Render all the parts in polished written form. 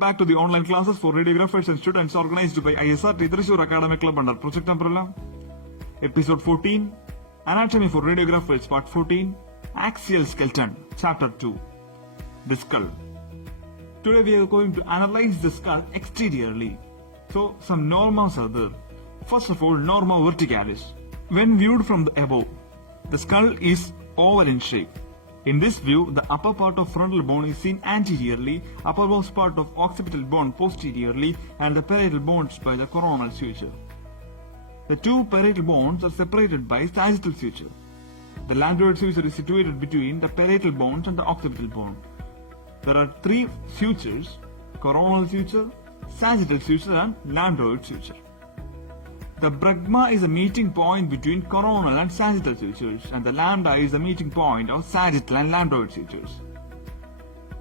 back to the online classes for radiographers and students organized by ISRT Thrissur Academic Club under Project Umbrella. Episode 14, Anatomy for Radiographers Part 14, Axial Skeleton, Chapter 2, The Skull. Today we are going to analyze the skull exteriorly. So some normas are there. First of all, norma verticalis. When viewed from the above, the skull is oval in shape. In this view, the upper part of frontal bone is seen anteriorly, uppermost part of occipital bone posteriorly, and the parietal bones by the coronal suture. The two parietal bones are separated by sagittal suture. The lambdoid suture is situated between the parietal bones and the occipital bone. There are three sutures: coronal suture, sagittal suture, and lambdoid suture. The bregma is a meeting point between coronal and sagittal sutures, and the lambda is the meeting point of sagittal and lambdoid sutures.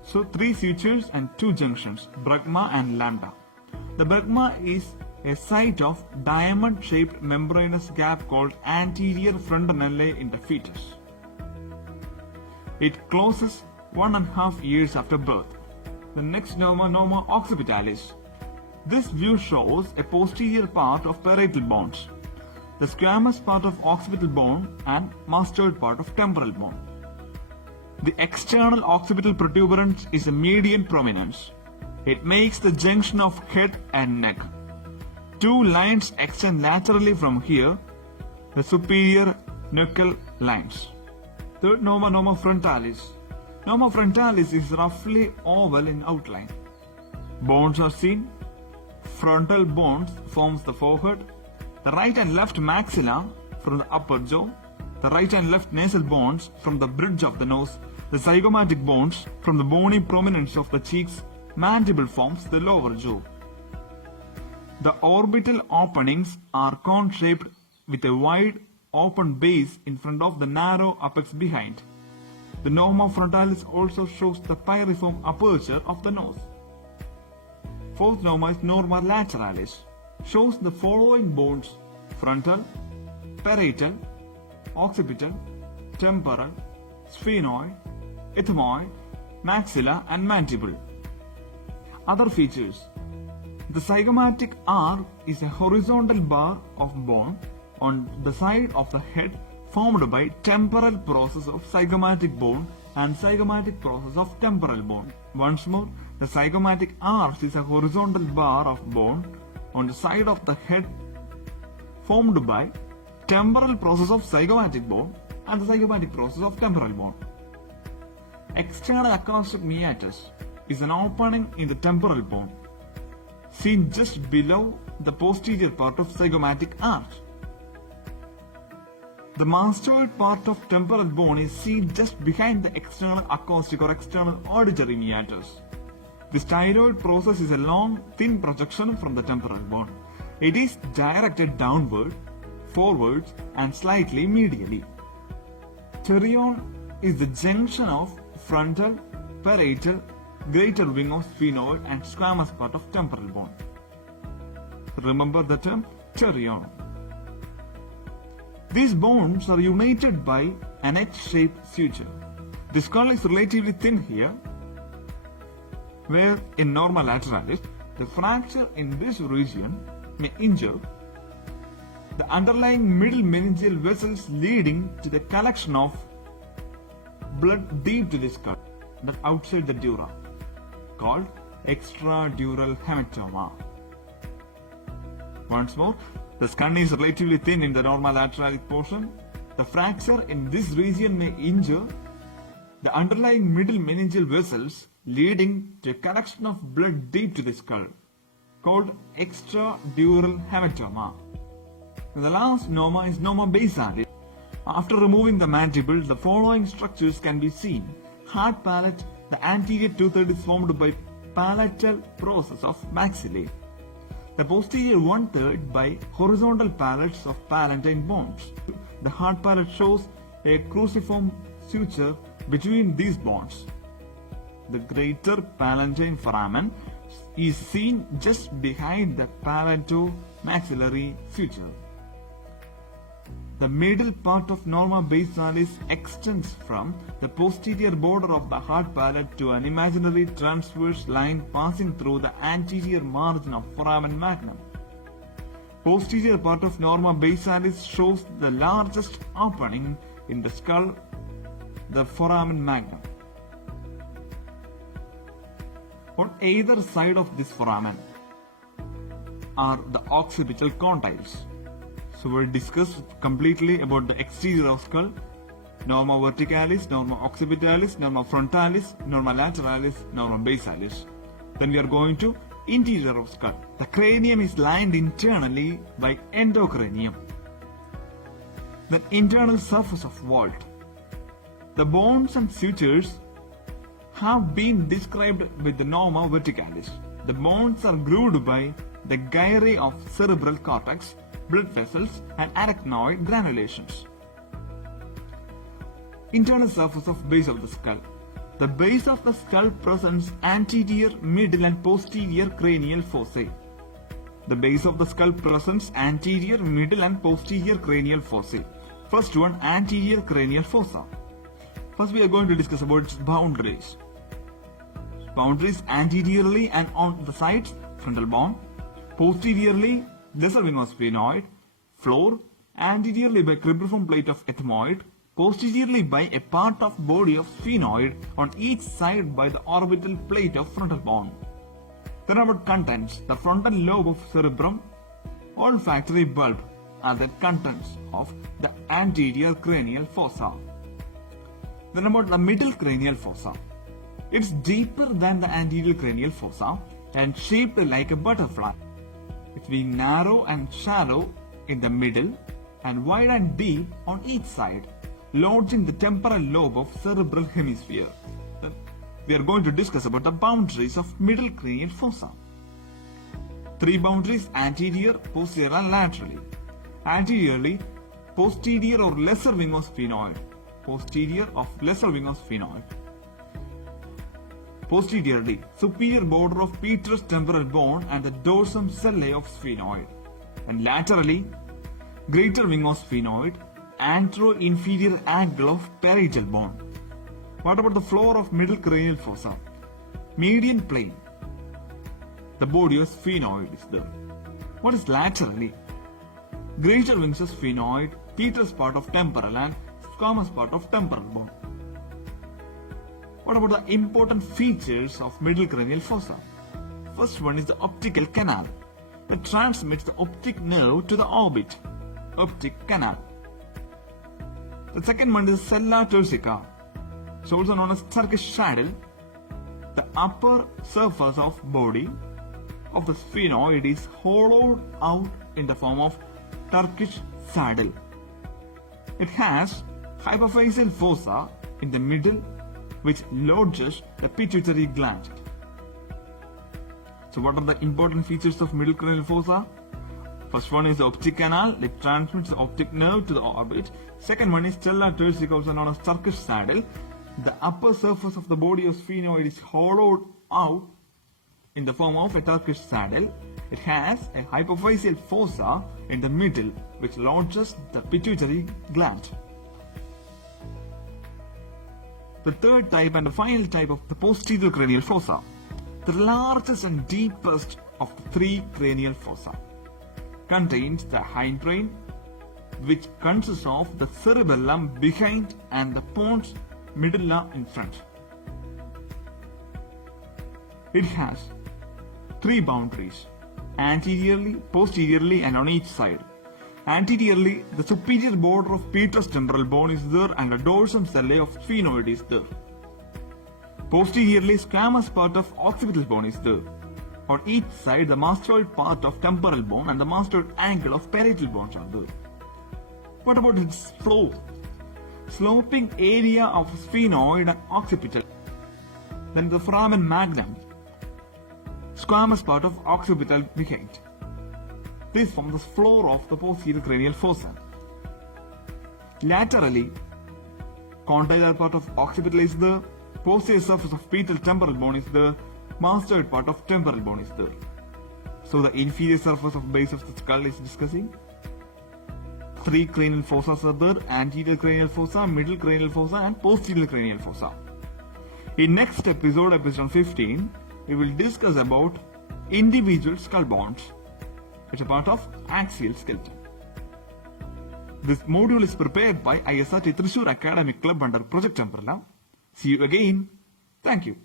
So three sutures and two junctions, bregma and lambda. The bregma is a site of diamond-shaped membranous gap called anterior fontanelle in the fetus. It closes 1.5 years after birth. The next norma occipitalis. This view shows a posterior part of parietal bones, the squamous part of occipital bone, and mastoid part of temporal bone. The external occipital protuberance is a median prominence. It makes the junction of head and neck. Two lines extend laterally from here, the superior nuchal lines. Third norma frontalis. Norma frontalis is roughly oval in outline. Bones are seen. Frontal bones forms the forehead, the right and left maxilla from the upper jaw, the right and left nasal bones from the bridge of the nose, the zygomatic bones from the bony prominence of the cheeks, mandible forms the lower jaw. The orbital openings are cone-shaped with a wide open base in front of the narrow apex behind. The norma frontalis also shows the pyriform aperture of the nose. Fourth norma is norma lateralis. Shows the following bones: frontal, parietal, occipital, temporal, sphenoid, ethmoid, maxilla, and mandible. Other features: the zygomatic arc is a horizontal bar of bone on the side of the head formed by temporal process of zygomatic bone and zygomatic process of temporal bone. Once more, the zygomatic arch is a horizontal bar of bone on the side of the head formed by temporal process of zygomatic bone and the zygomatic process of temporal bone. External acoustic meatus is an opening in the temporal bone, seen just below the posterior part of zygomatic arch. The mastoid part of temporal bone is seen just behind the external acoustic or external auditory meatus. The styloid process is a long, thin projection from the temporal bone. It is directed downward, forwards, and slightly medially. Pterion is the junction of frontal, parietal, greater wing of sphenoid, and squamous part of temporal bone. Remember the term pterion. These bones are united by an H-shaped suture. The skull is relatively thin here, where in norma lateralis, the fracture in this region may injure the underlying middle meningeal vessels leading to the collection of blood deep to the skull, but outside the dura, called extradural hematoma. Once more, the skull is relatively thin in the norma lateralis portion. The fracture in this region may injure the underlying middle meningeal vessels leading to a collection of blood deep to the skull, called extradural hematoma. The last norma is norma basalis. After removing the mandible, the following structures can be seen. Hard palate, the anterior two-third is formed by palatal process of maxillae. The posterior one-third by horizontal palates of palatine bones. The hard palate shows a cruciform suture between these bones. The greater palatine foramen is seen just behind the palato-maxillary suture. The middle part of norma basalis extends from the posterior border of the hard palate to an imaginary transverse line passing through the anterior margin of foramen magnum. Posterior part of norma basalis shows the largest opening in the skull, the foramen magnum. On either side of this foramen are the occipital condyles. So we'll discuss completely about the exterior of skull, norma verticalis, norma occipitalis, norma frontalis, norma lateralis, norma basalis. Then we are going to interior of skull. The cranium is lined internally by endocranium, the internal surface of vault. The bones and sutures have been described with the norma verticalis. The bones are grooved by the gyri of cerebral cortex, blood vessels and arachnoid granulations. Internal surface of base of the skull. The base of the skull presents anterior, middle and posterior cranial fossae. The base of the skull presents anterior, middle and posterior cranial fossae. First one, anterior cranial fossa. First we are going to discuss about its boundaries. Boundaries anteriorly and on the sides, frontal bone. Posteriorly, lesser wing of sphenoid, floor, anteriorly by cribriform plate of ethmoid, posteriorly by a part of body of sphenoid, on each side by the orbital plate of frontal bone. Then about contents, the frontal lobe of cerebrum, olfactory bulb are the contents of the anterior cranial fossa. Then about the middle cranial fossa. It's deeper than the anterior cranial fossa and shaped like a butterfly. It's being narrow and shallow in the middle and wide and deep on each side, lodging the temporal lobe of cerebral hemisphere. Then we are going to discuss about the boundaries of middle cranial fossa. Three boundaries: anterior, posterior and laterally. Anteriorly, posterior or lesser wing of sphenoid. Posterior of lesser wing of sphenoid. Posteriorly, superior border of petrous temporal bone and the dorsum sellae of sphenoid. And laterally, greater wing of sphenoid, antero-inferior angle of parietal bone. What about the floor of middle cranial fossa? Median plane. The body of sphenoid is there. What is laterally? Greater wings of sphenoid, petrous part of temporal and squamous part of temporal bone. What about the important features of middle cranial fossa? First one is the optical canal, that transmits the optic nerve to the orbit. Optic canal. The second one is sella turcica. It's also known as Turkish saddle. The upper surface of body of the sphenoid is hollowed out in the form of Turkish saddle. It has hypophyseal fossa in the middle, which lodges the pituitary gland. So what are the important features of middle cranial fossa? First one is the optic canal, it transmits the optic nerve to the orbit. Second one is sella turcica, also known as Turkish saddle. The upper surface of the body of sphenoid is hollowed out in the form of a Turkish saddle. It has a hypophyseal fossa in the middle, which lodges the pituitary gland. The third type and the final type of the posterior cranial fossa, the largest and deepest of the three cranial fossa, contains the hindbrain, which consists of the cerebellum behind and the pons medulla in front. It has three boundaries: anteriorly, posteriorly and on each side. Anteriorly, the superior border of petrous temporal bone is there and the dorsum sellae of sphenoid is there. Posteriorly, squamous part of occipital bone is there. On each side, the mastoid part of temporal bone and the mastoid angle of parietal bones are there. What about its floor? Sloping area of sphenoid and occipital. Then the foramen magnum, squamous part of occipital behind. This forms the floor of the posterior cranial fossa. Laterally, condylar part of occipital is there, posterior surface of pedal temporal bone is there, mastoid part of temporal bone is there. So the inferior surface of base of the skull is discussing. Three cranial fossas are there: anterior cranial fossa, middle cranial fossa, and posterior cranial fossa. In next episode, episode 15, we will discuss about individual skull bones. It's a part of axial skeleton. This module is prepared by ISRT Thrissur Academic Club under Project Umbrella. See you again. Thank you.